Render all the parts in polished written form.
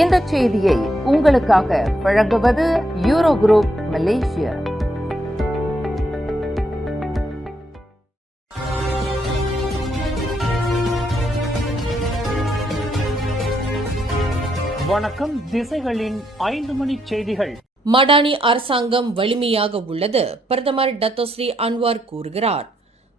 இந்த செய்தியை உங்களுக்காக வழங்குவது யூரோ குரூப் மலேசியா. வணக்கம். திசைகளின் 5 மணி செய்திகள். மடானி அரசாங்கம் வலிமையாக உள்ளது, பிரதமர் டத்தோஸ்ரீ அன்வார் கூறுகிறார்.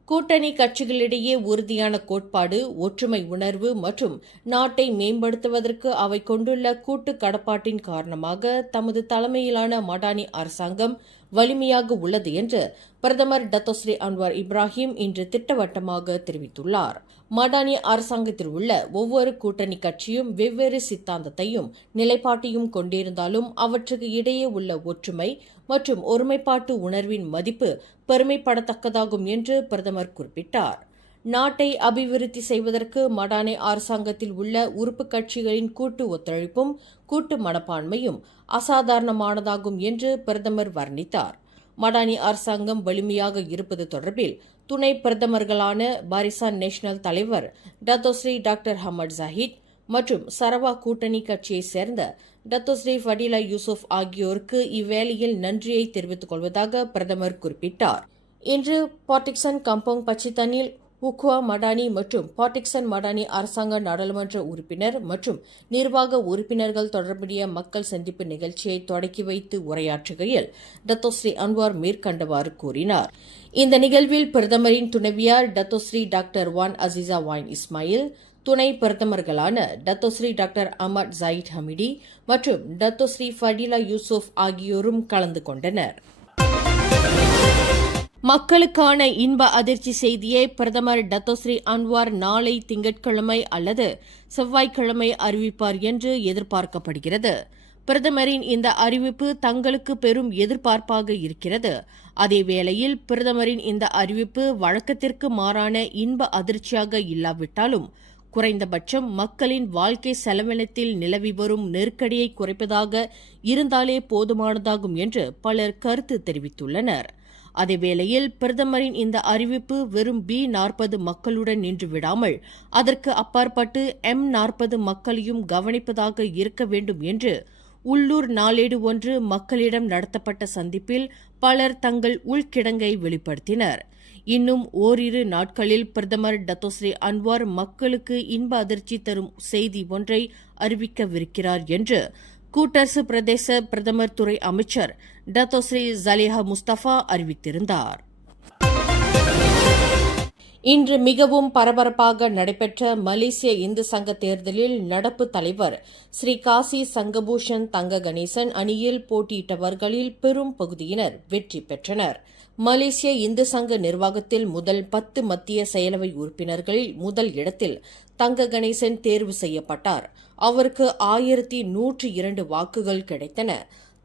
கூட்டணி கட்சிகளிடையே உறுதியான கோட்பாடு, ஒற்றுமை உணர்வு மற்றும் நாட்டை மேம்படுத்துவதற்கு அவை கொண்டுள்ள கூட்டு கடப்பாட்டின் காரணமாக தமது தலைமையிலான மடானி அரசாங்கம் வலிமையாக உள்ளது என்று பிரதமர் டத்தோஸ்ரீ அன்வார் இப்ராஹிம் இன்று திட்டவட்டமாக தெரிவித்துள்ளார். மடானி அரசாங்கத்தில் உள்ள ஒவ்வொரு கூட்டணி கட்சியும் வெவ்வேறு சித்தாந்தத்தையும் நிலைப்பாட்டையும் கொண்டிருந்தாலும் அவற்றுக்கு இடையே உள்ள ஒற்றுமை மற்றும் ஒருமைப்பாட்டு உணர்வின் மதிப்பு பெருமைப்படத்தக்கதாகும் என்று பிரதமர் குறிப்பிட்டார். நாட்டை அபிவிருத்தி செய்வதற்கு மடானி அரசாங்கத்தில் உள்ள உறுப்பு கட்சிகளின் கூட்டு ஒத்துழைப்பும் கூட்டு மனப்பான்மையும் அசாதாரணமானதாகும் என்று பிரதமர் வர்ணித்தார். மடானி அரசாங்கம் வலிமையாக இருப்பது தொடர்பில் துணை பிரதமர்களான பாரிசான் நேஷனல் தலைவர் டத்தோஸ்ரீ டாக்டர் ஹமட் ஜாஹித் மற்றும் சரவா கூட்டணி கட்சியைச் சேர்ந்த டத்தோஸ்ரீ ஃபடிலா யூசுப் ஆகியோருக்கு இவ்வேளையில் நன்றியை தெரிவித்துக் கொள்வதாக பிரதமர் குறிப்பிட்டார். இன்று பாட்டிக்சன் கம்போங் பச்சித்தனில் உக்வா மடானி மற்றும் பாட்டிக்சன் மடானி அரசாங்க நாடாளுமன்ற உறுப்பினர் மற்றும் நிர்வாக உறுப்பினர்கள் தொடர்புடைய மக்கள் சந்திப்பு நிகழ்ச்சியை தொடக்கி வைத்து உரையாற்றுகையில் டத்தோஸ்ரீ அன்வார் மேற்கண்டவாறு கூறினார். இந்த நிகழ்வில் பிரதமரின் துணைவியார் டத்தோஸ்ரீ டாக்டர் வான் அசிசா வாயின் இஸ்மாயில், துணை பிரதமர்களான டத்தோஸ்ரீ டாக்டர் அமட் ஜாயிட் ஹமிடி மற்றும் டத்தோஸ்ரீ ஃபடிலா யூசுப் ஆகியோரும் கலந்து கொண்டனர். மக்களுக்கான இன்ப அதிர்ச்சி செய்தியை பிரதமர் டத்தோஸ்ரீ அன்வார் நாளை திங்கட்கிழமை அல்லது செவ்வாய்க்கிழமை அறிவிப்பார் என்று எதிர்பார்க்கப்படுகிறது. பிரதமரின் இந்த அறிவிப்பு தங்களுக்கு பெரும் எதிர்பார்ப்பாக இருக்கிறது. அதேவேளையில் பிரதமரின் இந்த அறிவிப்பு வழக்கத்திற்கு மாறான இன்ப அதிர்ச்சியாக இல்லாவிட்டாலும் குறைந்தபட்சம் மக்களின் வாழ்க்கை செலவினத்தில் நிலவி வரும் நெருக்கடியை குறைப்பதாக இருந்தாலே போதுமானதாகும் என்று பலர் கருத்து தெரிவித்துள்ளனர். அதேவேளையில் பிரதமரின் இந்த அறிவிப்பு வெறும் B40 மக்களுடன் நின்று விடாமல் அதற்கு அப்பாற்பட்டு M40 மக்களையும் கவனிப்பதாக இருக்க வேண்டும் என்று உள்ளூர் நாளேடு ஒன்று மக்களிடம் நடத்தப்பட்ட சந்திப்பில் பலர் தங்கள் உள்கிடங்கை வெளிப்படுத்தினர். இன்னும் ஓரிரு நாட்களில் பிரதமர் டத்தோஸ்ரீ அன்வார் மக்களுக்கு இன்ப அதிர்ச்சி தரும் செய்தி ஒன்றை அறிவிக்கவிருக்கிறார் என்று கூட்டரசு பிரதேச பிரதமர் துறை அமைச்சர் டத்தோஸ்ரீ ஜலேஹா முஸ்தபா அறிவித்திருந்தார். இன்று மிகவும் பரபரப்பாக நடைபெற்ற மலேசிய இந்து சங்க தேர்தலில் நடப்பு தலைவர் ஸ்ரீ காசி சங்கபூஷன் தங்க கணேசன் அணியில் போட்டியிட்டவர்களில் பெரும் பகுதியினர் வெற்றி பெற்றனர். மலேசிய இந்து சங்க நிர்வாகத்தில் முதல் 10 மத்திய செயலவை உறுப்பினர்களில் முதல் இடத்தில் தங்க கணேசன் தேர்வு செய்யப்பட்டார். அவருக்கு 1102 வாக்குகள் கிடைத்தன.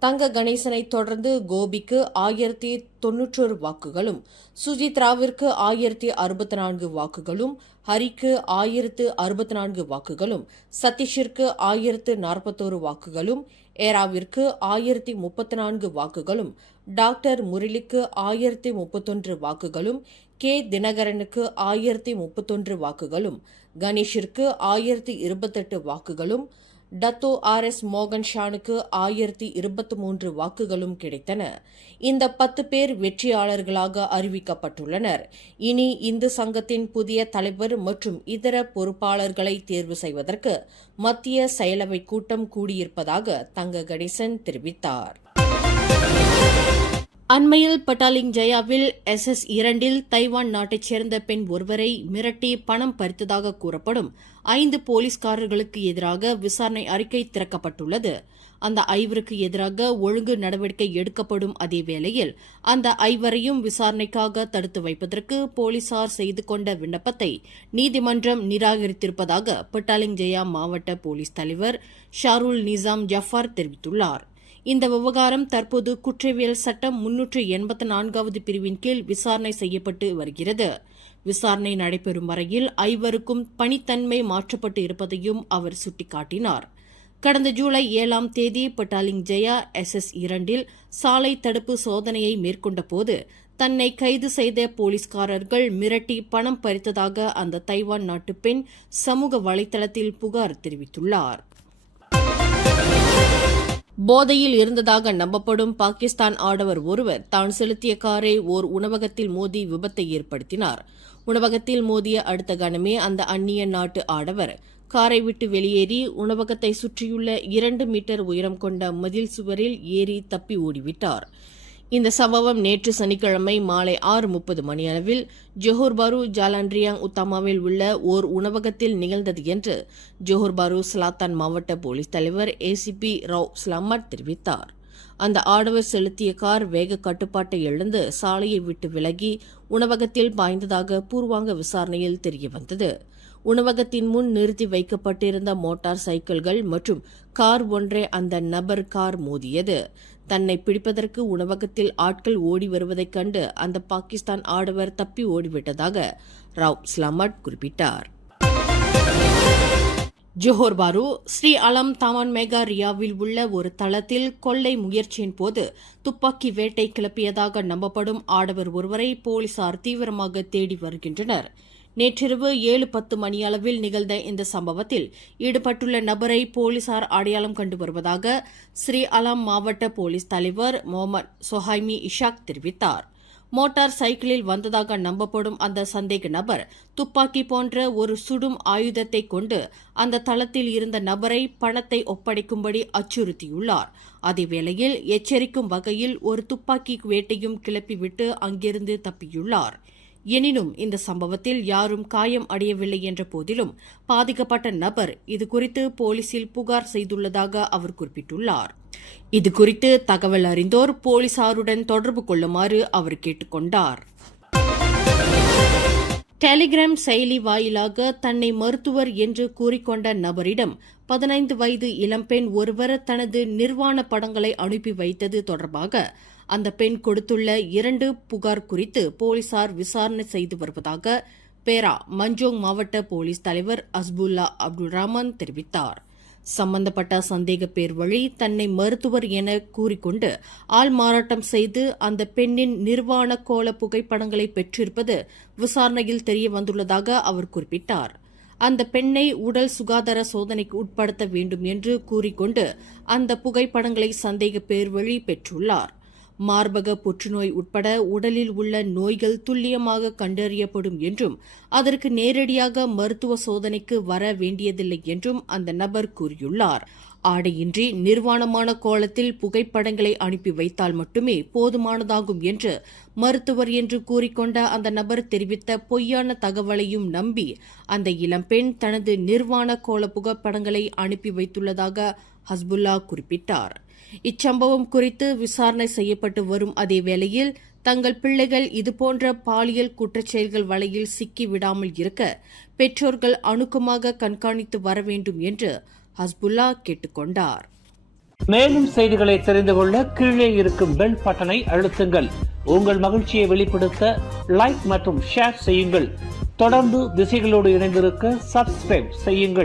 தங்க கணேசனை தொடர்ந்து கோபிக்கு 1091 வாக்குகளும், சுஜித்ராவிற்கு 1064 வாக்குகளும், ஹரிக்கு 1064 வாக்குகளும், சதீஷிற்கு 1041 வாக்குகளும், ஏராவிற்கு 1034 வாக்குகளும், டாக்டர் முரளிக்கு 1031 வாக்குகளும், கே தினகரனுக்கு 1031 வாக்குகளும், கணேஷிற்கு 1028 வாக்குகளும், டத்தோ RS மோகன் ஷானுக்கு 1023 வாக்குகளும் கிடைத்தன. இந்த 10 பேர் வெற்றியாளர்களாக அறிவிக்கப்பட்டுள்ளனர். இனி இந்து சங்கத்தின் புதிய தலைவர் மற்றும் இதர பொறுப்பாளர்களை தேர்வு செய்வதற்கு மத்திய செயலவை கூட்டம் கூடியிருப்பதாக தங்க கணேசன் தெரிவித்தார். அண்மையில் பட்டாலிங் ஜயாவில் SS2 தைவான் நாட்டைச் சேர்ந்த பெண் ஒருவரை மிரட்டி பணம் பறித்ததாக கூறப்படும் 5 போலீஸ்காரர்களுக்கு எதிராக விசாரணை அறிக்கை திறக்கப்பட்டுள்ளது. அந்த 5 எதிராக ஒழுங்கு நடவடிக்கை எடுக்கப்படும் அதேவேளையில் அந்த 5 விசாரணைக்காக தடுத்து வைப்பதற்கு போலீசார் செய்து கொண்ட விண்ணப்பத்தை நீதிமன்றம் நிராகரித்திருப்பதாக பட்டாலிங் ஜயா மாவட்ட போலீஸ் தலைவர் ஷாருல் நிசாம் ஜஃபார் தெரிவித்துள்ளார். இந்த விவகாரம் தற்போது குற்றவியல் சட்டம் 384வது பிரிவின் கீழ் விசாரணை செய்யப்பட்டு வருகிறது. விசாரணை நடைபெறும் வரையில் 5 பணித்தன்மை மாற்றப்பட்டு இருப்பதையும் அவர் சுட்டிக்காட்டினார். கடந்த ஜூலை 7ஆம் தேதி பட்டாலிங் ஜயா SS2 சாலை தடுப்பு சோதனையை மேற்கொண்டபோது தன்னை கைது செய்த போலீஸ்காரர்கள் மிரட்டி பணம் பறித்ததாக அந்த தைவான் நாட்டு பெண் சமூக வலைதளத்தில் புகார் தெரிவித்துள்ளார். போதையில் இருந்ததாக நம்பப்படும் பாகிஸ்தான் ஆடவர் ஒருவர் தான் செலுத்திய காரை ஓர் உணவகத்தில் மோதி விபத்தை ஏற்படுத்தினார். உணவகத்தில் மோதிய அடுத்த கணமே அந்த அந்நிய நாட்டு ஆடவர் காரை விட்டு வெளியேறி உணவகத்தை சுற்றியுள்ள 2 மீட்டர் உயரம் கொண்ட மதில் சுவரில் ஏறி தப்பி ஓடிவிட்டார். இந்த சம்பவம் நேற்று சனிக்கிழமை மாலை 6:30 மணியளவில் ஜோஹர் பாரு ஜாலான்ரியாங் உத்தாமாவில் உள்ள ஓர் உணவகத்தில் நிகழ்ந்தது என்று ஜோஹர் பாரு சலாத்தான் மாவட்ட போலீஸ் தலைவர் ஏசிபி ராவ் ஸ்லாமட் தெரிவித்தார். அந்த ஆடவர் செலுத்திய கார் வேக கட்டுப்பாட்டை இழந்து சாலையை விட்டு விலகி உணவகத்தில் பாய்ந்ததாக பூர்வாங்க விசாரணையில் தெரியவந்தது. உணவகத்தின் முன் நிறுத்தி வைக்கப்பட்டிருந்த மோட்டார் சைக்கிள்கள் மற்றும் கார் ஒன்றை அந்த நபர் கார் மோதியது. தன்னை பிடிப்பதற்கு உணவகத்தில் ஆட்கள் ஓடி வருவதைக் கண்டு அந்த பாகிஸ்தான் ஆடவர் தப்பி ஓடிவிட்டதாக ராவ் ஸ்லாமட் குறிப்பிட்டார். ஜோஹர் பாரு ஸ்ரீ அலம் தாமான் மெகா ரியாவில் உள்ள ஒரு தளத்தில் கொள்ளை முயற்சியின் போது துப்பாக்கி வேட்டை கிளப்பியதாக நம்பப்படும் ஆடவர் ஒருவரை போலீசார் தீவிரமாக தேடி வருகின்றனர். நேற்றிரவு 7:10 மணியளவில் நிகழ்ந்த இந்த சம்பவத்தில் ஈடுபட்டுள்ள நபரை போலீசார் அடையாளம் கண்டு வருவதாக ஸ்ரீ அலாம் மாவட்ட போலீஸ் தலைவர் முகமது சொஹைமி இஷாக் தெரிவித்தார். மோட்டார் சைக்கிளில் வந்ததாக நம்பப்படும் அந்த சந்தேக நபர் துப்பாக்கி போன்ற ஒரு சுடும் ஆயுதத்தை கொண்டு அந்த தளத்தில் இருந்த நபரை பணத்தை ஒப்படைக்கும்படி அச்சுறுத்தியுள்ளார். அதேவேளையில் எச்சரிக்கும் வகையில் ஒரு துப்பாக்கி வேட்டையும் கிளப்பிவிட்டு அங்கிருந்து தப்பியுள்ளார். எனினும் இந்த சம்பவத்தில் யாரும் காயம் அடையவில்லை என்ற போதிலும் பாதிக்கப்பட்ட நபர் இதுகுறித்து போலீசில் புகார் செய்துள்ளதாக அவர் குறிப்பிட்டுள்ளார். இதுகுறித்து தகவல் அறிந்தோர் போலீசாருடன் தொடர்பு கொள்ளுமாறு அவர் கேட்டுக் கொண்டார். டெலிகிராம் செயலி வாயிலாக தன்னை மருத்துவர் என்று கூறிக்கொண்ட நபரிடம் 15 வயது இளம்பெண் ஒருவர் தனது நிர்வாண படங்களை அனுப்பி வைத்தது தொடர்பாக அந்த பெண் கொடுத்துள்ள 2 புகார் குறித்து போலீசார் விசாரணை செய்து வருவதாக பேரா மஞ்சோங் மாவட்ட போலீஸ் தலைவர் அஸ்புல்லா அப்துல் ரஹ்மான் தெரிவித்தார். சம்பந்தப்பட்ட சந்தேக பேர் வழி தன்னை மருத்துவர் என கூறிக்கொண்டு ஆள் மாறாட்டம் செய்து அந்த பெண்ணின் நிர்வாண கோல புகைப்படங்களை பெற்றிருப்பது விசாரணையில் தெரியவந்துள்ளதாக அவர் குறிப்பிட்டார். அந்த பெண்ணை உடல் சுகாதார சோதனைக்கு உட்படுத்த வேண்டும் என்று கூறிக்கொண்டு அந்த புகைப்படங்களை சந்தேக பேர் வழி பெற்றுள்ளார். மார்பக புற்றுநோய் உட்பட உடலில் உள்ள நோய்கள் துல்லியமாக கண்டறியப்படும் என்றும் அதற்கு நேரடியாக மருத்துவ சோதனைக்கு வர வேண்டியதில்லை என்றும் அந்த நபர் கூறியுள்ளார். ஆடையின்றி நிர்வாணமான கோலத்தில் புகைப்படங்களை அனுப்பி வைத்தால் மட்டுமே போதுமானதாகும் என்று மருத்துவர் என்று கூறிக்கொண்ட அந்த நபர் தெரிவித்த பொய்யான தகவலையும் நம்பி அந்த இளம்பெண் தனது நிர்வாண கோல புகைப்படங்களை அனுப்பி வைத்துள்ளதாக ஹஸ்புல்லா குறிப்பிட்டார். இச்சம்பவம் குறித்து விசாரணை செய்யப்பட்டு வரும் அதே வேளையில் தங்கள் பிள்ளைகள் இதுபோன்ற பாலியல் குற்றச்செயல்கள் வலையில் சிக்கி விடாமல் இருக்க பெற்றோர்கள் அணுக்கமாக கண்காணித்து வர வேண்டும் என்று ஹஸ்புல்லா கேட்டுக் கொண்டார். மேலும் செய்திகளை தெரிந்து கொள்ள கீழே இருக்கும் பெல் பட்டனை அழுத்துங்கள். உங்கள் மகிழ்ச்சியை வெளிப்படுத்த லைக் மற்றும் ஷேர் செய்யுங்கள். தொடர்ந்து திசைகளோடு இணைந்திருக்க சப்ஸ்கிரைப் செய்யுங்கள்.